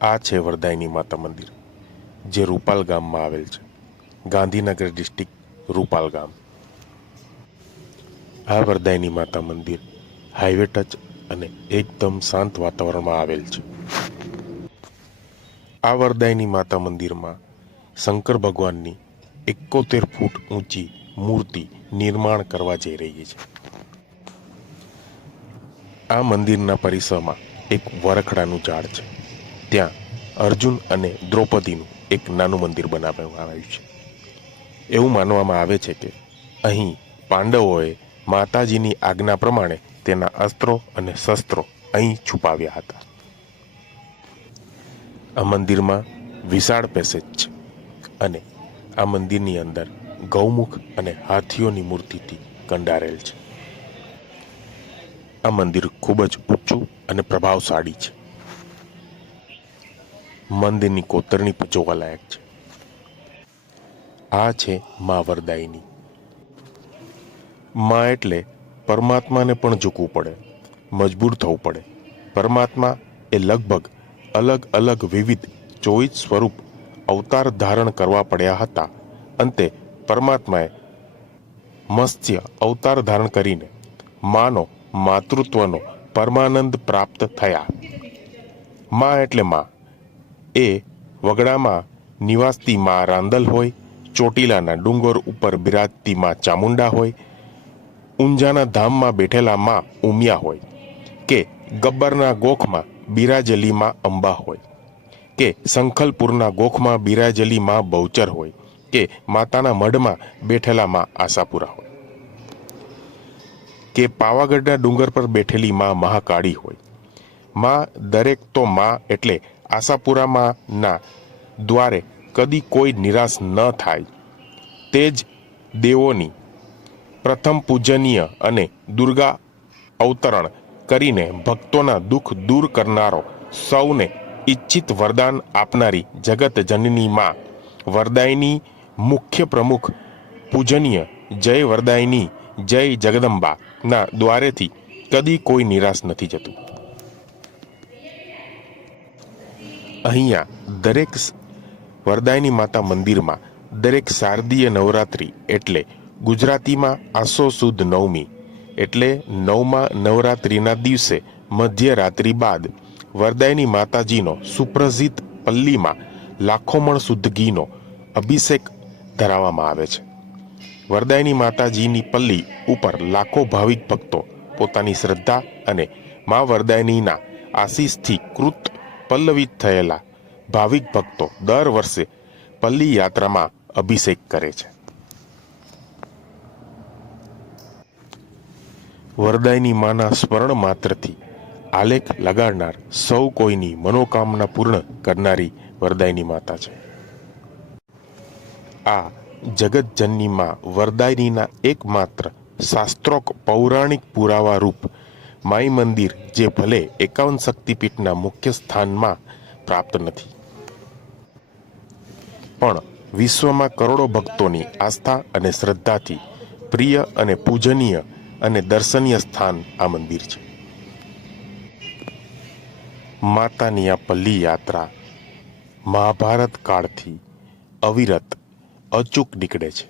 આ છે વરદાયની માતા મંદિર, જે રૂપાલ ગામમાં આવેલ છે. ગાંધીનગર ડિસ્ટ્રિક્ટ, રૂપાલ ગામ. આ વરદાયની માતા મંદિર હાઈવે ટચ અને એકદમ શાંત વાતાવરણમાં આવેલ છે. આ વરદાયની માતા મંદિરમાં શંકર ભગવાનની 71 ફૂટ ઊંચી મૂર્તિ નિર્માણ કરવા જઈ રહી છે. આ મંદિરના પરિસરમાં એક વરખડાનું ઝાડ છે. ત્યાં અર્જુન અને દ્રૌપદીનું એક નાનું મંદિર બનાવવામાં આવ્યું છે. એવું માનવામાં આવે છે કે અહીં પાંડવોએ માતાજીની આજ્ઞા પ્રમાણે તેના અસ્ત્રો અને શસ્ત્રો અહીં છુપાવ્યા હતા. આ મંદિરમાં વિશાળ પેસેજ છે અને આ મંદિરની અંદર ગૌમુખ અને હાથીઓની મૂર્તિથી કંડારેલ છે. આ મંદિર ખૂબ જ ઊંચું અને પ્રભાવશાળી છે. મંદિરની કોતરણી પણ જોવાલાયક છે. આ છે મા વરદાયની. મા એટલે પરમાત્માને પણ ઝૂકવું પડે, મજબૂર થવું પડે. પરમાત્મા એ લગભગ અલગ અલગ વિવિધ 24 સ્વરૂપ અવતાર ધારણ કરવા પડ્યા હતા. અંતે પરમાત્માએ મત્સ્ય અવતાર ધારણ કરીને માનો માતૃત્વનો પરમાનંદ પ્રાપ્ત થયા. મા એટલે મા. એ વગડામાં નિવાસતી મા રાંદલ હોય, ચોટીલાના ડુંગર ઉપર બિરાજતી મા ચામુંડા હોય, ઊંઝાના ધામમાં બેઠેલા મા ઉમિયા હોય, કે ગબ્બરના ગોખમાં બિરાજેલી મા અંબા હોય, કે સંખલપુરના ગોખમાં બિરાજેલી મા બહુચર હોય, કે માતાના મઢમાં બેઠેલા મા આશાપુરા હોય, કે પાવાગઢના ડુંગર પર બેઠેલી મા મહાકાળી હોય. મા દરેક તો મા એટલે આશાપુરામાંના દ્વારે કદી કોઈ નિરાશ ન થાય. તે જ દેવોની પ્રથમ પૂજનીય અને દુર્ગા અવતરણ કરીને ભક્તોના દુઃખ દૂર કરનારો, સૌને ઈચ્છિત વરદાન આપનારી જગત જનની મા વરદાયની મુખ્ય પ્રમુખ પૂજનીય જય વરદાયની જય જગદંબા ના દ્વારેથી કદી કોઈ નિરાશ નથી જતું. અહીંયા દરેક વરદાયની માતા મંદિરમાં દરેક શારદીય નવરાત્રિ એટલે ગુજરાતીમાં આસો સુદ નવમી એટલે 9મા નવરાત્રિના દિવસે મધ્યરાત્રિ બાદ વરદાયની માતાજીનો સુપ્રસિદ્ધ પલ્લીમાં લાખો મણ શુદ્ધ ઘીનો અભિષેક ધરાવવામાં આવે છે. વરદાયની માતાજીની પલ્લી ઉપર લાખો ભાવિક ભક્તો પોતાની શ્રદ્ધા અને મા વરદાયનીના આશીષથી કૃત પલ્લવિત થયેલા ભાવિક ભક્તો દર વર્ષે પલ્લી યાત્રામાં અભિષેક કરે છે. વરદાયની માના સ્મરણ માત્રથી આલેખ લગાડનાર સૌ કોઈની મનોકામના પૂર્ણ કરનારી વરદાયની માતા છે. આ જગતજનની માં વરદાયનીના એકમાત્ર શાસ્ત્રોક પૌરાણિક પુરાવા રૂપ માઈ મંદિર, જે ભલે 51 શક્તિપીઠના મુખ્ય સ્થાનમાં પ્રાપ્ત નથી, પણ વિશ્વમાં કરોડો ભક્તોની આસ્થા અને શ્રદ્ધાથી પ્રિય અને પૂજનીય અને દર્શનીય સ્થાન આ મંદિર છે. માતાની આ પલ્લી યાત્રા મહાભારત કાળથી અવિરત અચૂક નીકળે છે.